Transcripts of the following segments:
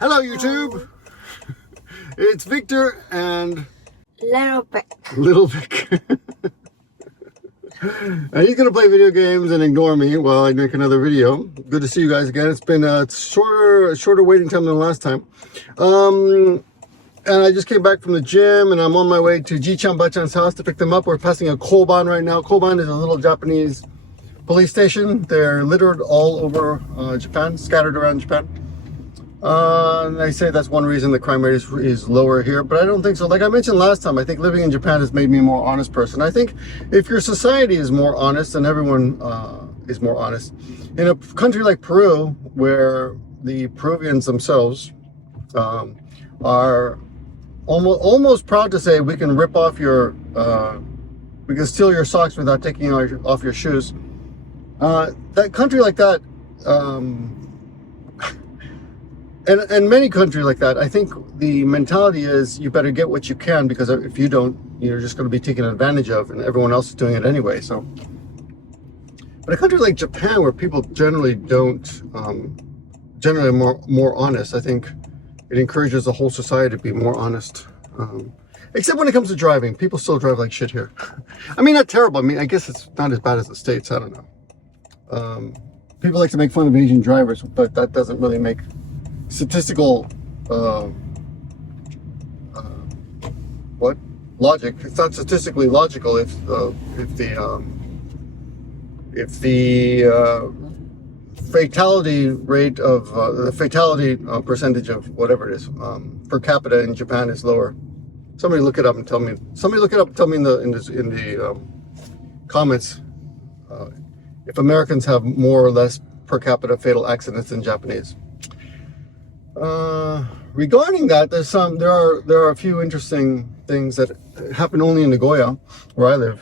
Hello, YouTube. It's Victor and Little Vic. And he's gonna play video games and ignore me while I make another video. Good to see you guys again. It's been a shorter waiting time than last time. And I just came back from the gym and I'm on my way to Ji-chan Ba-chan's house to pick them up. We're passing a koban right now. Koban is a little Japanese police station. They're littered all over Japan, scattered around Japan. And they say that's one reason the crime rate is lower here, but I don't think so. Like I mentioned last time, I think living in Japan has made me a more honest person. I think if your society is more honest, then everyone is more honest. In a country like Peru, where the Peruvians themselves are almost proud to say we can rip off your, we can steal your socks without taking off your shoes. That country like that, and many countries like that, I think the mentality is you better get what you can, because if you don't, you're just going to be taken advantage of, and everyone else is doing it anyway. So, but a country like Japan, where people generally don't, generally more honest, I think it encourages the whole society to be more honest. Except when it comes to driving, people still drive like shit here. I mean, not terrible. I mean, I guess it's not as bad as the States. I don't know. People like to make fun of Asian drivers, but that doesn't really make statistical logic. It's not statistically logical if the fatality rate of the fatality percentage of whatever it is per capita in Japan is lower. Somebody look it up and tell me. Somebody look it up and tell me in the comments if Americans have more or less per capita fatal accidents than Japanese. Regarding that, there are a few interesting things that happen only in Nagoya, where I live,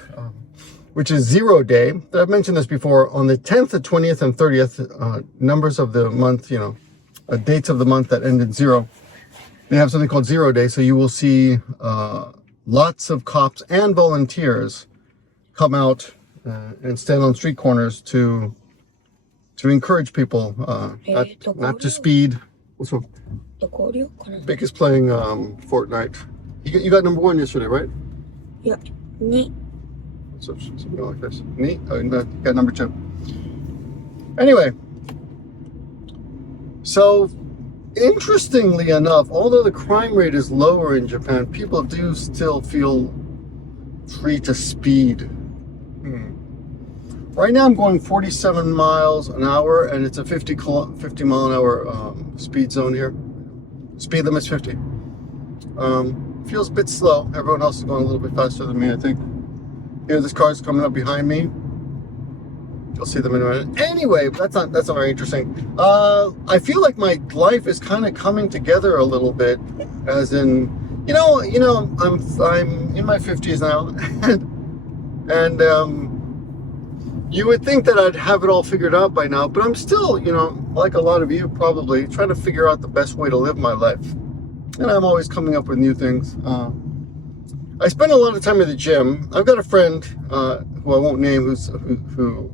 which is 0 day. I've mentioned this before. On the 10th, the 20th, and 30th, numbers of the month, dates of the month that end in 0, they have something called 0 day. So you will see lots of cops and volunteers come out and stand on street corners to encourage people not to speed. What's up? Vic is playing Fortnite. You got number 1 yesterday, right? Yeah. Ni. So something like this. Ni? Oh, no, you got number 2. Anyway, so interestingly enough, although the crime rate is lower in Japan, people do still feel free to speed. Right now I'm going 47 miles an hour, and it's a 50 mile an hour speed zone here. Speed limit's 50. Feels a bit slow. Everyone else is going a little bit faster than me, I think. Here, this car's coming up behind me. You'll see them in a minute. Anyway, that's not very interesting. I feel like my life is kind of coming together a little bit, as in, I'm in my 50s now, and you would think that I'd have it all figured out by now, but I'm still, like a lot of you probably, trying to figure out the best way to live my life. And I'm always coming up with new things. I spend a lot of time at the gym. I've got a friend who I won't name, who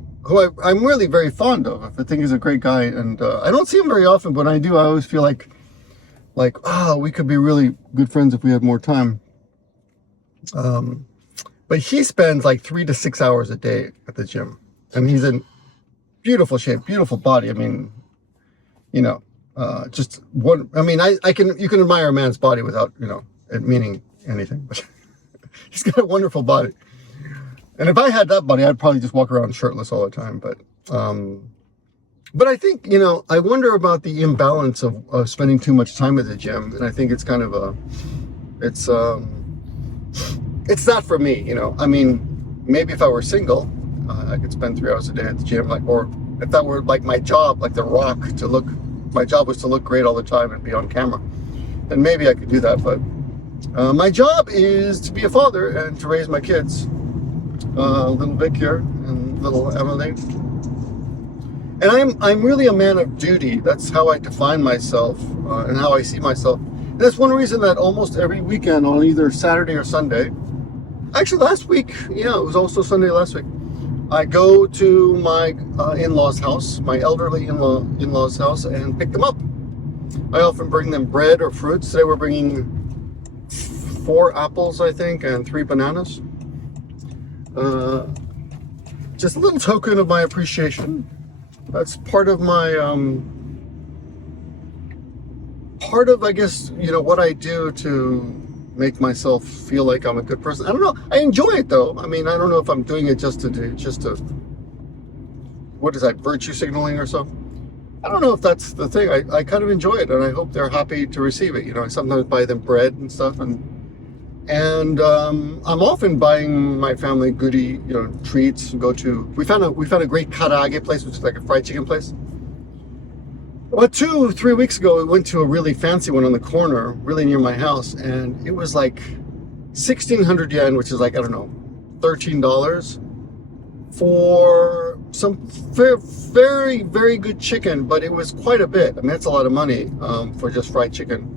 I'm really very fond of. I think he's a great guy, and I don't see him very often, but when I do, I always feel like we could be really good friends if we had more time. But he spends like 3 to 6 hours a day at the gym. And he's in beautiful shape, beautiful body. I mean, just one. I mean, you can admire a man's body without, it meaning anything. But he's got a wonderful body. And if I had that body, I'd probably just walk around shirtless all the time. But I think, I wonder about the imbalance of spending too much time at the gym. And I think it's kind of it's not for me, I mean, maybe if I were single, I could spend 3 hours a day at the gym, or if that were like my job, like The Rock, my job was to look great all the time and be on camera, then maybe I could do that. But my job is to be a father and to raise my kids, little Vic here and little Emily. And I'm really a man of duty. That's how I define myself and how I see myself. And that's one reason that almost every weekend on either Saturday or Sunday, actually last week, it was also Sunday last week, I go to my in-laws house, my elderly in-laws house, and pick them up. I often bring them bread or fruits. Today we're bringing 4 apples, I think, and 3 bananas. Just a little token of my appreciation. That's part of my, I guess, what I do to make myself feel like I'm a good person. I don't know. I enjoy it though. I mean, I don't know if I'm doing it just to what is that, virtue signaling or something? I don't know if that's the thing. I kind of enjoy it, and I hope they're happy to receive it. I sometimes buy them bread and stuff, and I'm often buying my family goodie, treats. We found a great Kalakaua Ave place, which is like a fried chicken place. About 2-3 weeks ago, we went to a really fancy one on the corner, really near my house, and it was like 1,600 yen, which is like, I don't know, $13 for some very, very good chicken, but it was quite a bit. I mean, that's a lot of money for just fried chicken.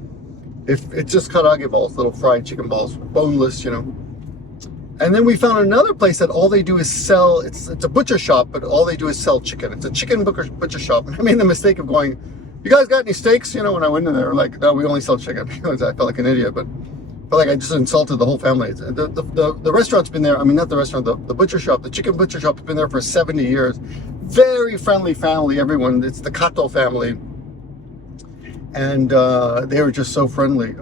If it's just karaage balls, little fried chicken balls, boneless, And then we found another place that all they do is sell, it's a butcher shop, but all they do is sell chicken. It's a chicken butcher shop. And I made the mistake of going, you guys got any steaks? When I went in there, like, no, we only sell chicken. I felt like an idiot, but I felt like I just insulted the whole family. The restaurant's been there, I mean, not the restaurant, the butcher shop, the chicken butcher shop has been there for 70 years. Very friendly family, everyone. It's the Kato family. And they were just so friendly.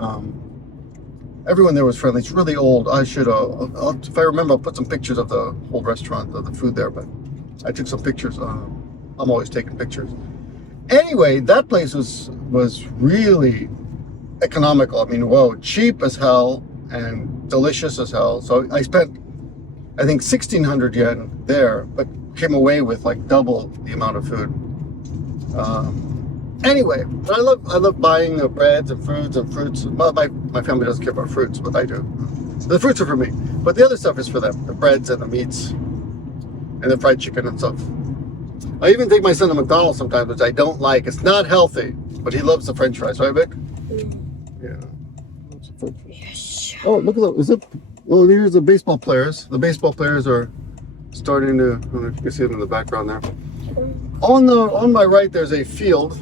Everyone there was friendly. It's really old. I should, if I remember, I'll put some pictures of the whole restaurant, of the food there, but I took some pictures. I'm always taking pictures. Anyway, that place was really economical. I mean, whoa, cheap as hell and delicious as hell. So I spent, I think, 1,600 yen there, but came away with like double the amount of food. Anyway, I love buying breads and fruits. Well, my family doesn't care about fruits, but I do. The fruits are for me, but the other stuff is for them. The breads and the meats and the fried chicken and stuff. I even take my son to McDonald's sometimes, which I don't like. It's not healthy, but he loves the French fries, right, Vic? Yeah. Oh, look at that. Is it? Oh, here's the baseball players. The baseball players are starting to. I don't know if you can see them in the background there. On my right, there's a field.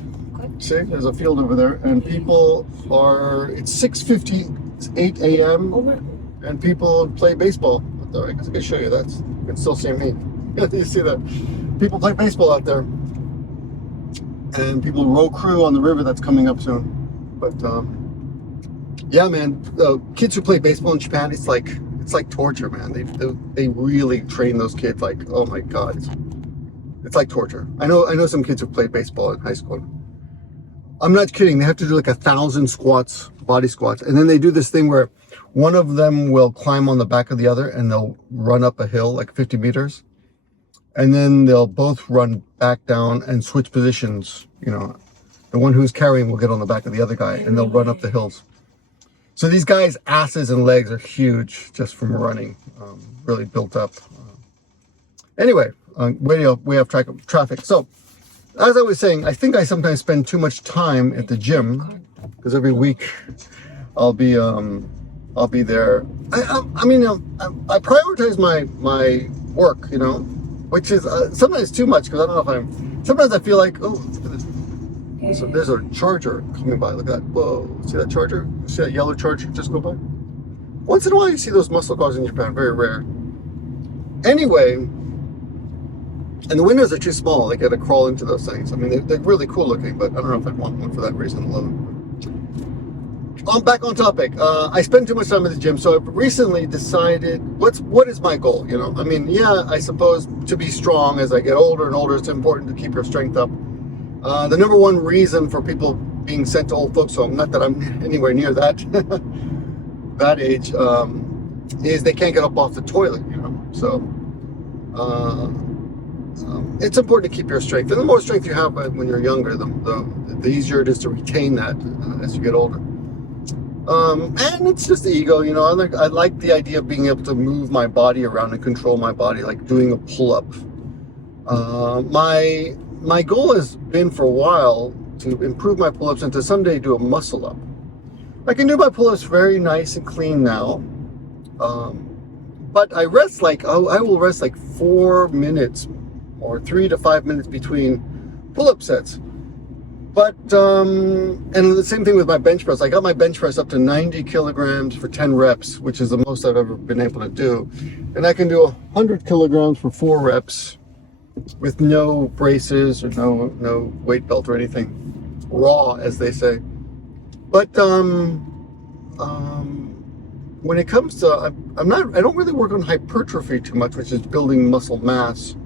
See, there's a field over there, and people are. It's 6:58 a.m. and people play baseball. I guess I can show you that. You can still see me. Yeah, you see that? People play baseball out there, and people row crew on the river that's coming up soon. But yeah, man, kids who play baseball in Japan, it's like torture, man. They really train those kids like, oh my god, it's like torture. I know some kids who played baseball in high school. I'm not kidding. They have to do like 1,000 squats, body squats, and then they do this thing where one of them will climb on the back of the other, and they'll run up a hill like 50 meters. And then they'll both run back down and switch positions. The one who's carrying will get on the back of the other guy, and they'll run up the hills. So these guys' asses and legs are huge just from running, really built up. Anyway, way off track of traffic. So, as I was saying, I think I sometimes spend too much time at the gym, because every week I'll be there. I prioritize my work, which is sometimes too much, because I don't know if sometimes I feel like, oh, there's a charger coming by. Look at that. Whoa, see that charger? See that yellow charger just go by? Once in a while you see those muscle cars in Japan, very rare. Anyway, and the windows are too small. They gotta crawl into those things. I mean, they're really cool looking, but I don't know if I'd want one for that reason alone. Back on topic. I spend too much time at the gym, so I've recently decided what is my goal. I mean, yeah, I suppose to be strong as I get older and older, it's important to keep your strength up. The number one reason for people being sent to old folks home, not that I'm anywhere near that that age, is they can't get up off the toilet. So it's important to keep your strength, and the more strength you have when you're younger, the easier it is to retain that as you get older. And it's just the ego, I like the idea of being able to move my body around and control my body, like doing a pull-up. My goal has been for a while to improve my pull-ups and to someday do a muscle-up. I can do my pull-ups very nice and clean now, but I will rest like 4 minutes or 3 to 5 minutes between pull-up sets. But, and the same thing with my bench press. I got my bench press up to 90 kilograms for 10 reps, which is the most I've ever been able to do. And I can do 100 kilograms for 4 reps with no braces or no weight belt or anything. Raw, as they say. But, when it comes to, I don't really work on hypertrophy too much, which is building muscle mass,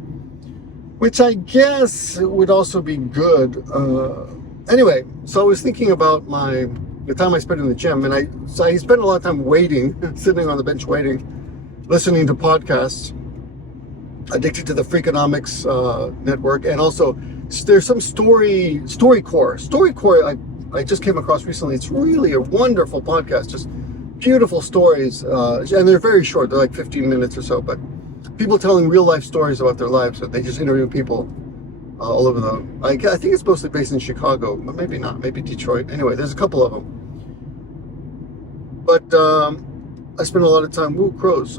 which I guess would also be good. Anyway, so I was thinking about the time I spent in the gym, and I spent a lot of time waiting, sitting on the bench waiting, listening to podcasts, addicted to the Freakonomics network, and also there's some StoryCorps. StoryCorps I just came across recently. It's really a wonderful podcast, just beautiful stories, and they're very short. They're like 15 minutes or so, but people telling real life stories about their lives. So they just interview people all over I think it's mostly based in Chicago, but maybe not, maybe Detroit. Anyway, there's a couple of them. But I spend a lot of time, crows.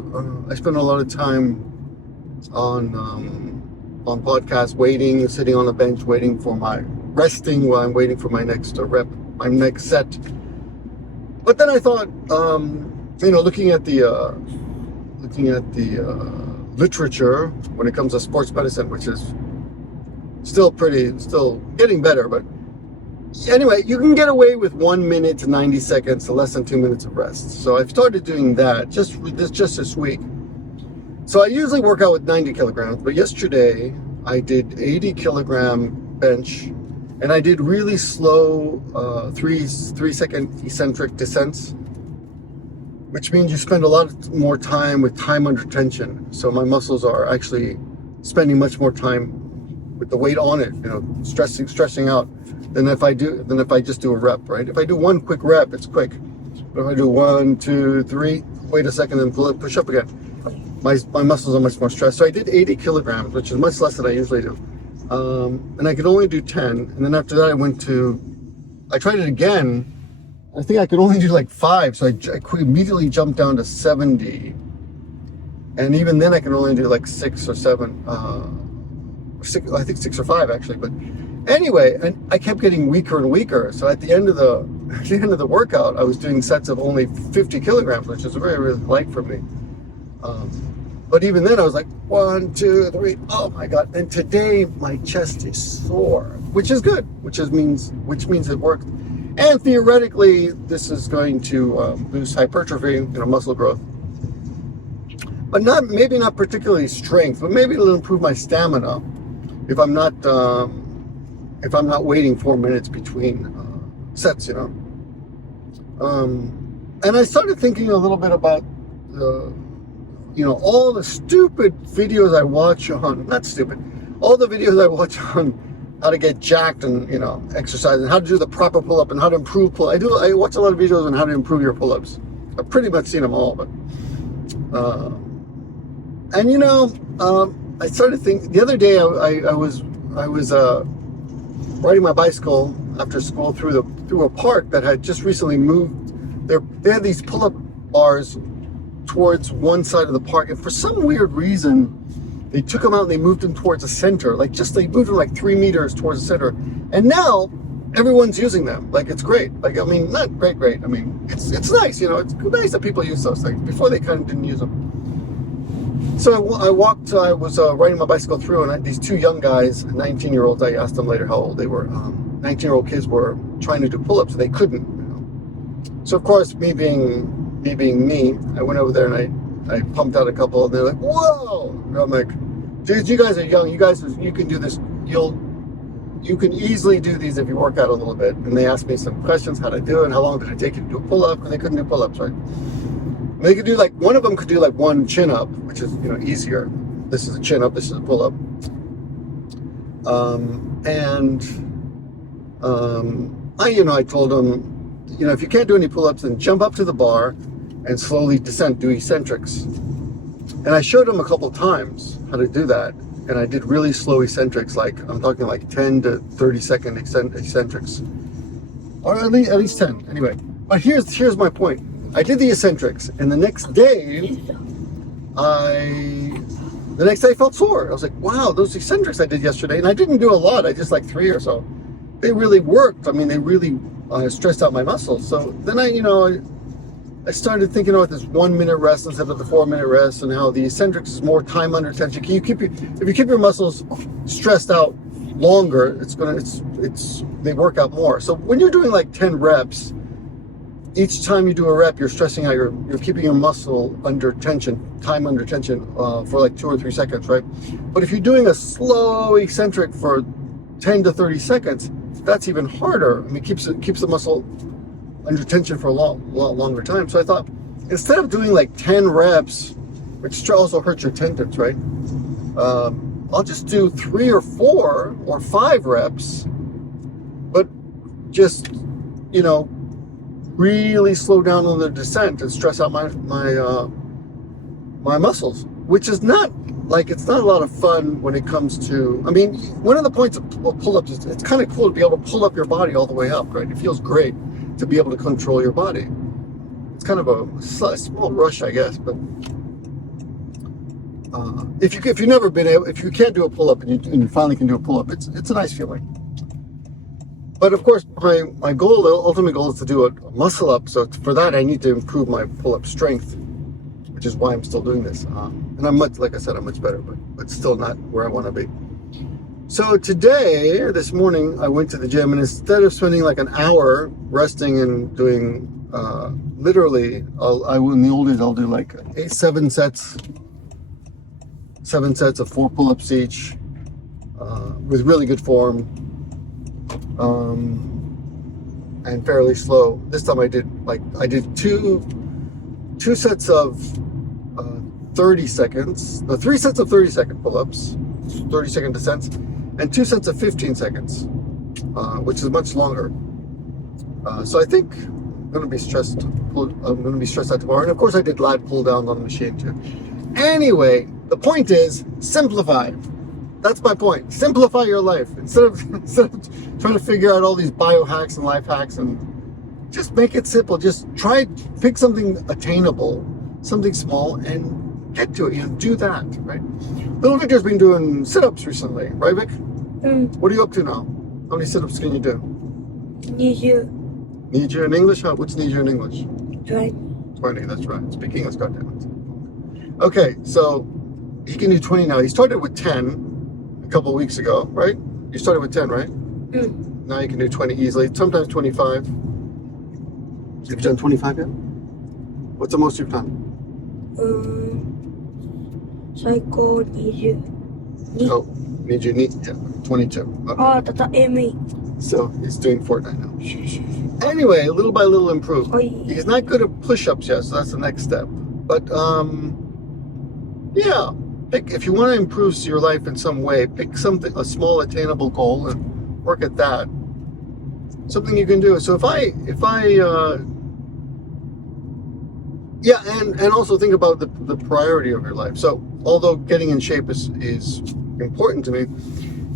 I spend a lot of time on podcasts, waiting, sitting on the bench, resting while I'm waiting for my next rep, my next set. But then I thought, looking at the literature when it comes to sports medicine, which is still getting better, but anyway, you can get away with 1 minute to 90 seconds to less than 2 minutes of rest. So I've started doing that just this week. So I usually work out with 90 kilograms, but yesterday I did 80 kilogram bench, and I did really slow 3-second eccentric descents, which means you spend a lot more time with time under tension. So my muscles are actually spending much more time with the weight on it, stressing out, than if I just do a rep, right? If I do one quick rep, it's quick. But if I do 1, 2, 3, wait a second, then push up again, my muscles are much more stressed. So I did 80 kilograms, which is much less than I usually do. And I could only do 10. And then after that, I tried it again. I think I could only do like 5. So I immediately jumped down to 70. And even then I can only do like 6 or 7. I think 6 or 5 actually. But anyway, and I kept getting weaker and weaker. So at the end of the workout, I was doing sets of only 50 kilograms, which is very, really light for me. But even then I was like 1, 2, 3, oh my God. And today my chest is sore, which is good, which means it worked. And theoretically, this is going to boost hypertrophy, muscle growth. But maybe not particularly strength, but maybe it'll improve my stamina if I'm not waiting 4 minutes between sets, And I started thinking a little bit about all the stupid videos I watch on, all the videos I watch on how to get jacked and, exercise, and how to do the proper pull-up and how to improve pull. I watch a lot of videos on how to improve your pull-ups. I've pretty much seen them all, but, I started thinking, the other day I was riding my bicycle after school through a park that had just recently moved. They had these pull-up bars towards one side of the park, and for some weird reason they took them out and they moved them towards the center, they moved them like 3 meters towards the center, and now everyone's using them. Like, it's great. Not great. It's nice, it's nice that people use those things. Before they kind of didn't use them. So I was riding my bicycle through, and these 2 young guys, 19-year-olds, I asked them later how old they were. 19-year-old kids were trying to do pull-ups, and they couldn't. So of course, me being me, I went over there and I pumped out a couple, and they're like, whoa! And I'm like, dudes, you guys are young. You can do this. You can easily do these if you work out a little bit. And they asked me some questions, how to do it, and how long did it take you to do a pull-up, because they couldn't do pull-ups, right? And they could do one of them could do 1 chin-up, which is, easier. This is a chin-up, this is a pull-up. I told them, if you can't do any pull-ups, then jump up to the bar and slowly descend, do eccentrics. And I showed them a couple times how to do that. And I did really slow eccentrics, I'm talking 10 to 30 second eccentrics. Or at least 10, anyway. But here's my point. I did the eccentrics, and the next day I felt sore. I was like, wow, those eccentrics I did yesterday, and I didn't do a lot, I just 3 or so. they really worked. I mean, they really stressed out my muscles. So then I started thinking about this 1 minute rest instead of the 4 minute rest, and how the eccentrics is more time under tension. If you keep your muscles stressed out longer, they work out more. So when you're doing like 10 reps, each time you do a rep, you're stressing out, you're keeping your muscle under tension, time under tension for like 2 or 3 seconds, right? But if you're doing a slow eccentric for 10 to 30 seconds, that's even harder. I mean, it keeps the muscle under tension for a lot longer time. So I thought, instead of doing like 10 reps, which also hurts your tendons, right? I'll just do 3 or 4 or 5 reps, but just, really slow down on the descent and stress out my muscles, which is not it's not a lot of fun when it comes to, I mean, one of the points of pull-ups is it's kind of cool to be able to pull up your body all the way up, right? It feels great to be able to control your body. It's kind of a small rush, I guess, but if you can't do a pull-up and you finally can do a pull-up, it's a nice feeling. But of course, my ultimate goal is to do a muscle up. So for that, I need to improve my pull-up strength, which is why I'm still doing this. And I'm much better, but still not where I want to be. So this morning, I went to the gym, and instead of spending like an hour resting and doing, literally, in the old days, I'll do like 7 sets of 4 pull-ups each, with really good form. And fairly slow. This time I did 2 sets of 30 seconds, 3 sets of 30-second pull-ups, 30-second descents, and 2 sets of 15 seconds, which is much longer. So I think I'm going to be stressed out tomorrow. And of course I did lat pull downs on the machine too. Anyway, the point is, simplify. That's my point. Simplify your life. Instead of trying to figure out all these biohacks and life hacks, and just make it simple. Just pick something attainable, something small, and get to it. Do that, right? Little Victor's been doing sit-ups recently, right, Vic? What are you up to now? How many sit-ups can you do? Need you. Need you in English? What's need you in English? 20. 20, that's right. Speak English, goddammit. Okay, so he can do 20 now. He started with 10 a couple of weeks ago, right? You started with 10, right? Now you can do 20 easily, sometimes 25. Have you done 25 yet? What's the most you've done? 最高20. Oh, need you need, yeah, 22. Okay. So he's doing Fortnite now. Anyway, little by little improve. He's not good at push-ups yet, so that's the next step. But yeah, if you want to improve your life in some way, pick a small attainable goal and work at that. Something you can do. So and also think about the priority of your life. So although getting in shape is important to me,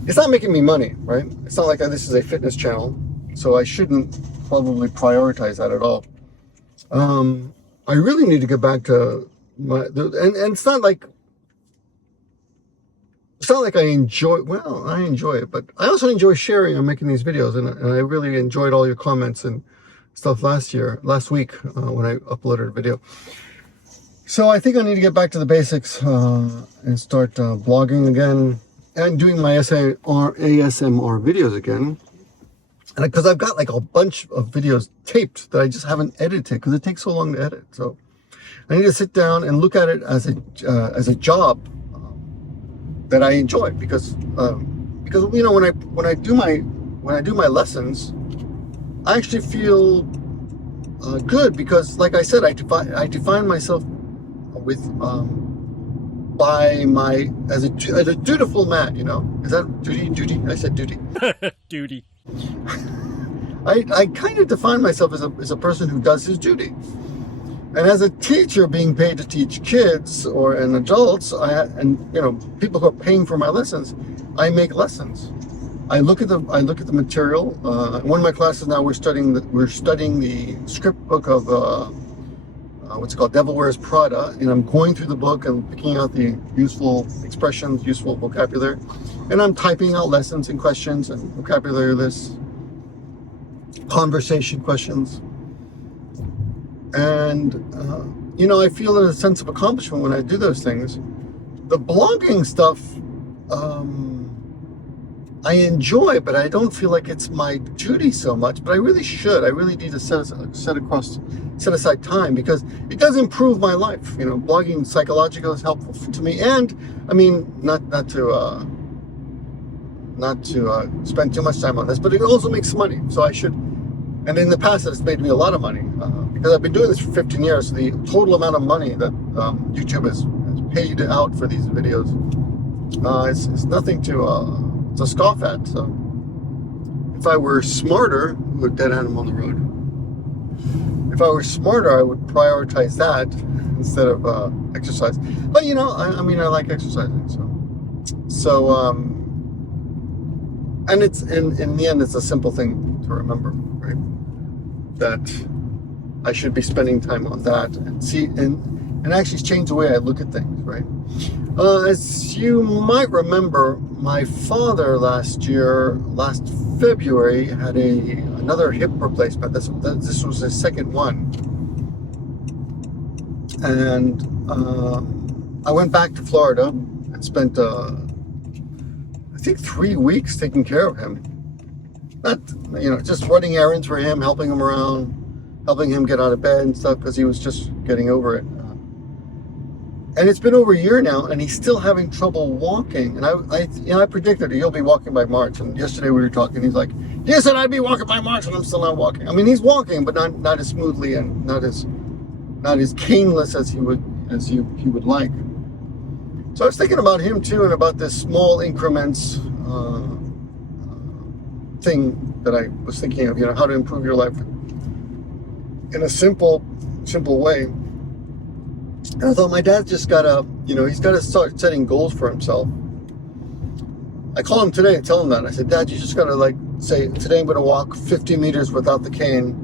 it's not making me money, right? It's not like this is a fitness channel, so I shouldn't probably prioritize that at all. I really need to get back to and it's not like I enjoy, I enjoy it, but I also enjoy sharing and making these videos, and I really enjoyed all your comments and stuff last week when I uploaded a video. So I think I need to get back to the basics and start blogging again and doing my ASMR videos again. And because I've got like a bunch of videos taped that I just haven't edited because it takes so long to edit. So I need to sit down and look at it as a job that I enjoy, because when I do my lessons, I actually feel good, because like I said, I define myself with as a dutiful man. Is that duty? I said duty. Duty. I kind of define myself as a person who does his duty. And as a teacher being paid to teach kids and adults, people who are paying for my lessons, I make lessons. I look at the material. One of my classes now, we're studying the script book of what's it called, Devil Wears Prada, and I'm going through the book and picking out the useful expressions, useful vocabulary, and I'm typing out lessons and questions and vocabulary lists. conversation questions. And, I feel a sense of accomplishment when I do those things. The blogging stuff, I enjoy, but I don't feel like it's my duty so much. But I really should. I really need to set aside time, because it does improve my life. Blogging psychologically is helpful to me, and I mean, not to spend too much time on this, but it also makes money. So I should. And in the past, it's made me a lot of money, because I've been doing this for 15 years. So the total amount of money that YouTube has paid out for these videos, it's nothing to scoff at. So if I were smarter, look, dead animal on the road. If I were smarter, I would prioritize that instead of exercise. But I like exercising. So and it's in the end, it's a simple thing to remember, right? That I should be spending time on that and actually change the way I look at things, right? As you might remember, my father last February, had another hip replacement. This was his second one. And I went back to Florida and spent, I think, 3 weeks taking care of him. Not, just running errands for him, helping him around, helping him get out of bed and stuff, because he was just getting over it. And it's been over a year now, and he's still having trouble walking. And I predicted he'll be walking by March. And yesterday we were talking. He's like, "You said I'd be walking by March, and I'm still not walking." I mean, he's walking, but not as smoothly and not as caneless as he would like. So I was thinking about him too, and about this small increments thing that I was thinking of. How to improve your life in a simple way. And I thought, my dad's just gotta, he's gotta start setting goals for himself. I called him today and tell him that. I said, "Dad, you just gotta say, today I'm gonna walk 50 meters without the cane,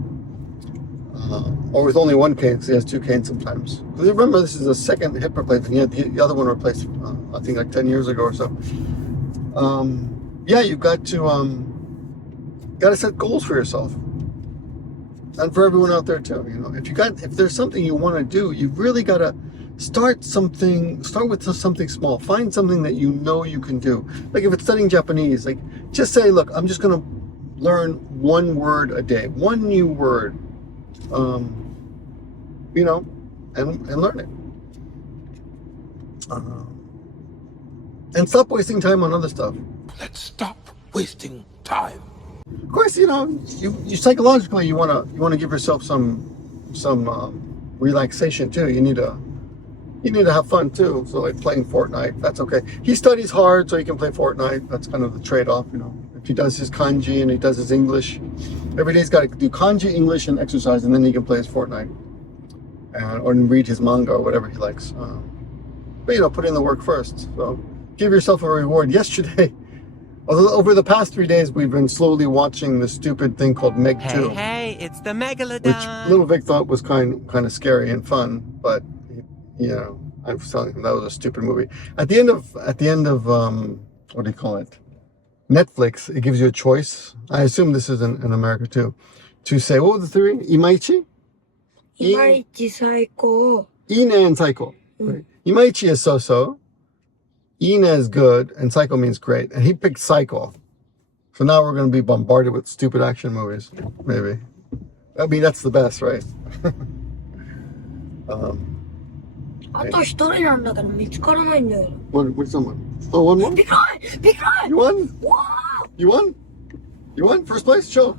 or with only one cane, because he has 2 canes sometimes." Because remember, this is the second hip replacement. He had the other one replaced, I think, like 10 years ago or so. You've got to set goals for yourself. And for everyone out there too, if there's something you want to do, you've really got to start with something small. Find something that you can do. Like if it's studying Japanese, just say, "Look, I'm just going to learn one word a day, one new word, and learn it. And stop wasting time on other stuff." Let's stop wasting time. Of course, you psychologically you want to give yourself some relaxation too. You need to have fun too. So like playing Fortnite, that's okay. He studies hard so he can play Fortnite. That's kind of the trade-off, If he does his kanji and he does his English, every day he's got to do kanji, English, and exercise, and then he can play his Fortnite or read his manga or whatever he likes. But put in the work first. So give yourself a reward. Yesterday, over the past 3 days, we've been slowly watching the stupid thing called Meg 2. Hey, it's the Megalodon. Which little Vic thought was kind of scary and fun, but I was telling him that was a stupid movie. At the end of what do you call it? Netflix, it gives you a choice. I assume this is in America too, to say, what were the 3? Imaichi? Imaichi, Saiko. Ine and Saiko. Right? Imaichi is so-so. Ine is good, and Psycho means great. And he picked Psycho. So now we're going to be bombarded with stupid action movies, maybe. I mean, that's the best, right? あと1人なんだけど見つからないんだよ。 What's someone? Oh, one more? Big eye! Big eye! You won? Wow! You won? You won? First place? Show.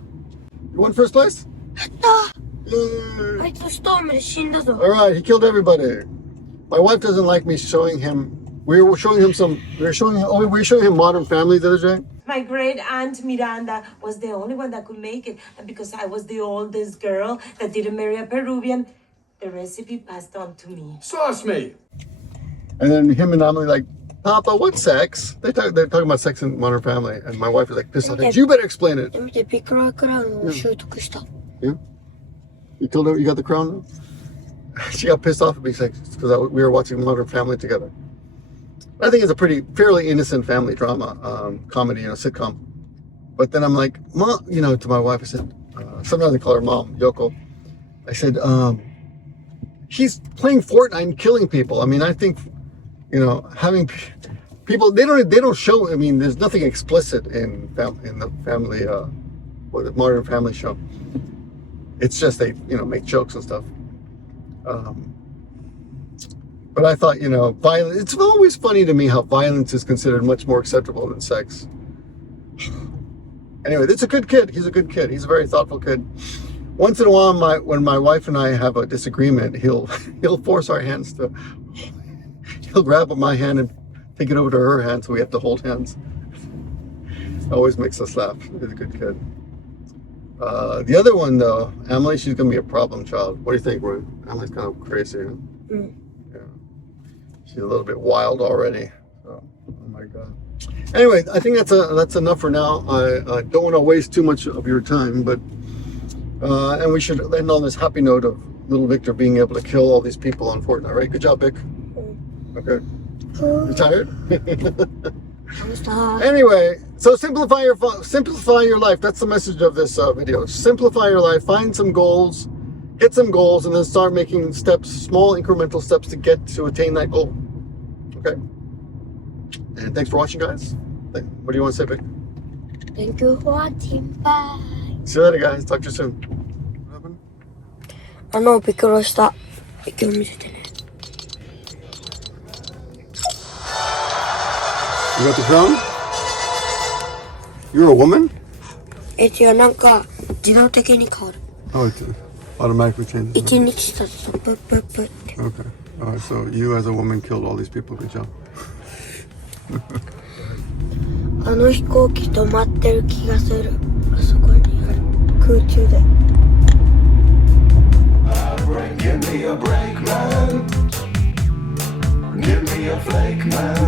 You won first place? やったー! Yay! あいつストームで死んだぞ。 All right, he killed everybody. My wife doesn't like me showing him. We were showing him Modern Family the other day. My great aunt Miranda was the only one that could make it. And because I was the oldest girl that didn't marry a Peruvian, the recipe passed on to me. Sauce me. And then him and Emily like, "Papa, what's sex?" They're talking about sex in Modern Family. And my wife is like pissed off. You better explain it. 見てピクラークラウンを習得した。 Yeah? You told her you got the crown? She got pissed off at me because we were watching Modern Family together. I think it's a fairly innocent family drama, comedy, sitcom. But then I'm like, Mom, to my wife, I said, sometimes I call her mom, Yoko. I said, he's playing Fortnite and killing people. I mean, I think, having people, they don't show, I mean, there's nothing explicit in the family, the Modern Family show. It's just they, make jokes and stuff. But I thought, violence, it's always funny to me how violence is considered much more acceptable than sex. Anyway, it's a good kid. He's a good kid. He's a very thoughtful kid. Once in a while, when my wife and I have a disagreement, he'll force our hands to, he'll grab my hand and take it over to her hand, so we have to hold hands. It always makes us laugh. He's a good kid. The other one, though, Emily, she's going to be a problem child. What do you think, Roy? Emily's kind of crazy, huh? Yeah. She's a little bit wild already. So, oh my God. Anyway, I think that's enough for now. I don't want to waste too much of your time, but and we should end on this happy note of little Victor being able to kill all these people on Fortnite, right? Good job, Vic. Okay. You tired? Anyway, so simplify your life. That's the message of this video. Simplify your life. Find some goals, hit some goals, and then start making steps, small incremental steps to attain that goal. Okay. And thanks for watching, guys. What do you want to say, Vic? Thank you for watching. Bye. See you later, guys. Talk to you soon. What happened? びっくりした。今日見せてね。You got the crown? You're a woman? 違う、なんか自動的に変わる。Oh, it automatically changes. 一日経つとプップップって。Okay. All right. So you, as a woman, killed all these people. Good job. あの飛行機止まってる気がする。あそこにある。空中で。Give me a break, man. Give me a flake, man.